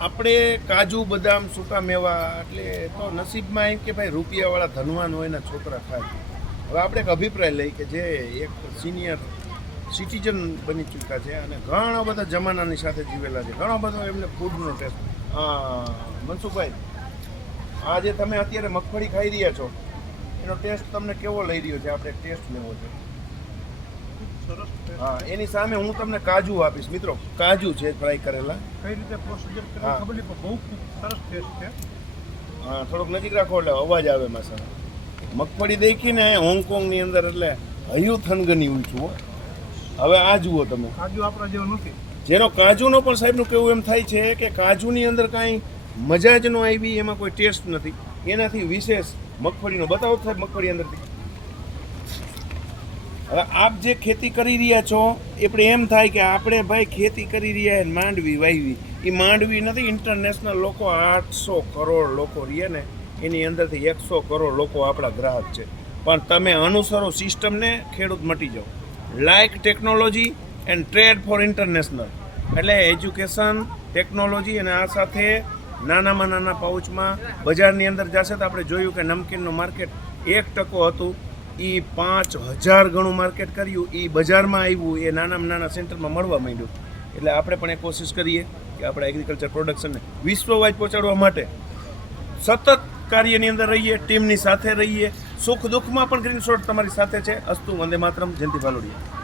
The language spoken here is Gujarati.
આપણે કાજુ બદામ સૂકા મેવા એટલે તો નસીબમાં એમ કે ભાઈ રૂપિયાવાળા ધનવાન હોય ને છોકરા ખાય. હવે આપણે એક અભિપ્રાય લઈ કે જે એક સિનિયર સિટીઝન બની ચૂક્યા છે અને ઘણા બધા જમાનાની સાથે જીવેલા છે, ઘણો બધો એમને ફૂડનો ટેસ્ટ. મનસુખભાઈ, આ જે તમે અત્યારે મગફળી ખાઈ રહ્યા છો એનો ટેસ્ટ તમને કેવો લઈ રહ્યો છે? આપણે ટેસ્ટ લેવો છે. હા, એની સામે હું તમને કાજુ આપીશ. મિત્રો, કાજુ છે ફ્રાય કરેલા. કઈ રીતે પ્રોસિજર હા. ખબર નહીં પણ બહુ સરસ ટેસ્ટ છે. હા, થોડોક નજીક રાખો એટલે અવાજ આવે માસા. મગફળી દેખીને હોંગકોંગની અંદર એટલે હૈયું થનગની ઊંચું હો. હવે આ જુઓ તમે, કાજુ આપણા જેવો નથી. જેનો કાજુનો પણ સાહેબનું કેવું એમ થાય છે કે કાજુની અંદર કાંઈ મજા જ ન આવી, એમાં કોઈ ટેસ્ટ નથી. એનાથી વિશેષ મગફળીનો બતાવો સાહેબ, મગફળી અંદરથી. હવે આપ જે ખેતી કરી રહ્યા છો આપણે એમ થાય કે આપણે ભાઈ ખેતી કરી રહ્યા છે માંડવી વાવી. એ માંડવી નથી, ઇન્ટરનેશનલ લોકો 800 કરોડ લોકો રહીએ ને એની અંદરથી 100 કરોડ લોકો આપણા ગ્રાહક છે. પણ તમે અનુસરો સિસ્ટમને, ખેડૂત મટી જાઓ. Like technology and trade four international એટલે એજ્યુકેશન, ટેકનોલોજી અને આ સાથે નાનામાં નાના પાઉચમાં બજારની અંદર જશે તો આપણે જોયું કે નમકીનનું માર્કેટ 1% હતું, એ 5000 ગણું માર્કેટ કર્યું, એ બજારમાં આવ્યું, એ નાનામાં નાના સેન્ટરમાં મળવા માંડ્યું. એટલે આપણે પણ એ કોશિશ કરીએ કે આપણા એગ્રીકલ્ચર પ્રોડક્શનને વિશ્વવાઇડ પહોંચાડવા માટે સતત કાર્યની અંદર રહીએ, ટીમની સાથે રહીએ. સુખ દુઃખમાં પણ ગ્રીન શોર્ટ તમારી સાથે છે. અસ્તુ વંદે માતરમ. જયંતિ ભાલોડિયા.